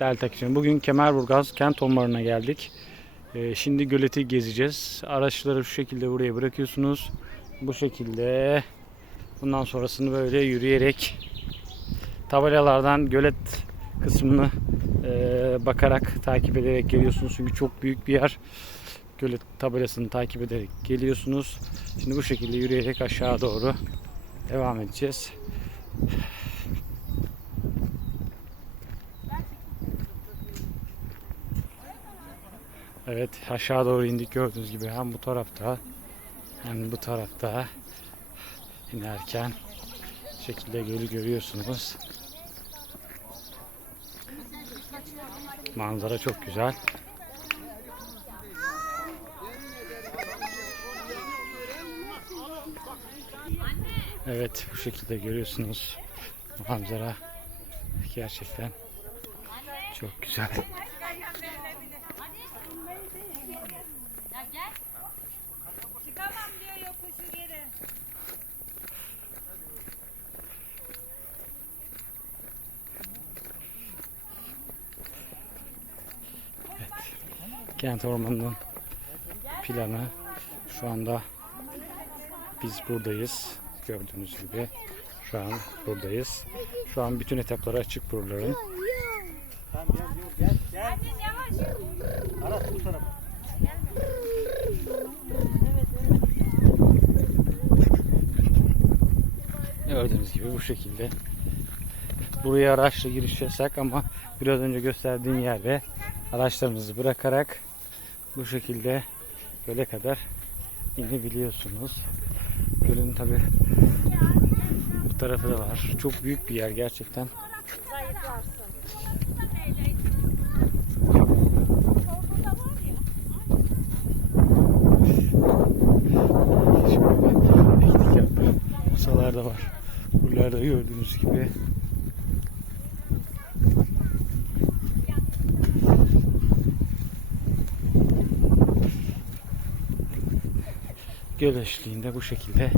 Değerli takipçilerim, bugün Kemerburgaz kent ormanına geldik. Ee, şimdi göleti gezeceğiz. Araçları şu şekilde buraya bırakıyorsunuz. Bu şekilde bundan sonrasını böyle yürüyerek tabelalardan gölet kısmını e, bakarak takip ederek geliyorsunuz. Çünkü çok büyük bir yer. Gölet tabelasını takip ederek geliyorsunuz. Şimdi bu şekilde yürüyerek aşağı doğru devam edeceğiz. Evet aşağı doğru indik gördüğünüz gibi hem bu tarafta hem bu tarafta inerken şekilde gölü görüyorsunuz. Manzara çok güzel. Evet bu şekilde görüyorsunuz. Manzara gerçekten çok güzel. Kent ormanının planı şu anda biz buradayız. Gördüğünüz gibi şu an buradayız. Şu an bütün etapları açık buraların. Annen yavaş. Aras bu tarafa. Gördüğünüz gibi bu şekilde. Buraya araçla giriş yasak ama biraz önce gösterdiğim yerde araçlarınızı bırakarak bu şekilde göle kadar inebiliyorsunuz. Gölün tabi bu tarafı da var. Çok büyük bir yer gerçekten. Şöyle piknik yapma masalar da var. Buralarda gördüğünüz gibi. Göl eşliğinde bu şekilde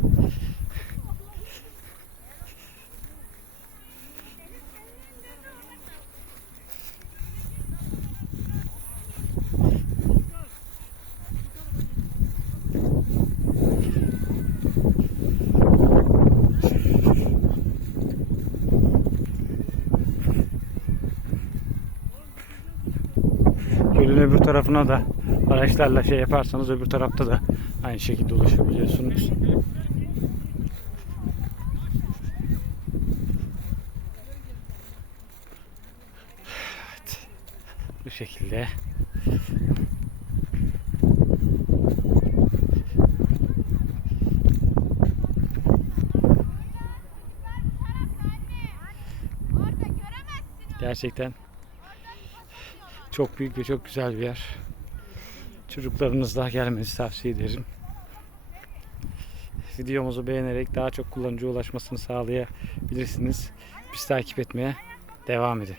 Gölün öbür tarafına da araçlarla şey yaparsanız öbür tarafta da aynı şekilde ulaşabiliyorsunuz. Evet. Bu şekilde. Gerçekten çok büyük ve çok güzel bir yer. Çocuklarınızla gelmenizi tavsiye ederim. Videomuzu beğenerek daha çok kullanıcı ulaşmasını sağlayabilirsiniz. Biz takip etmeye devam edin.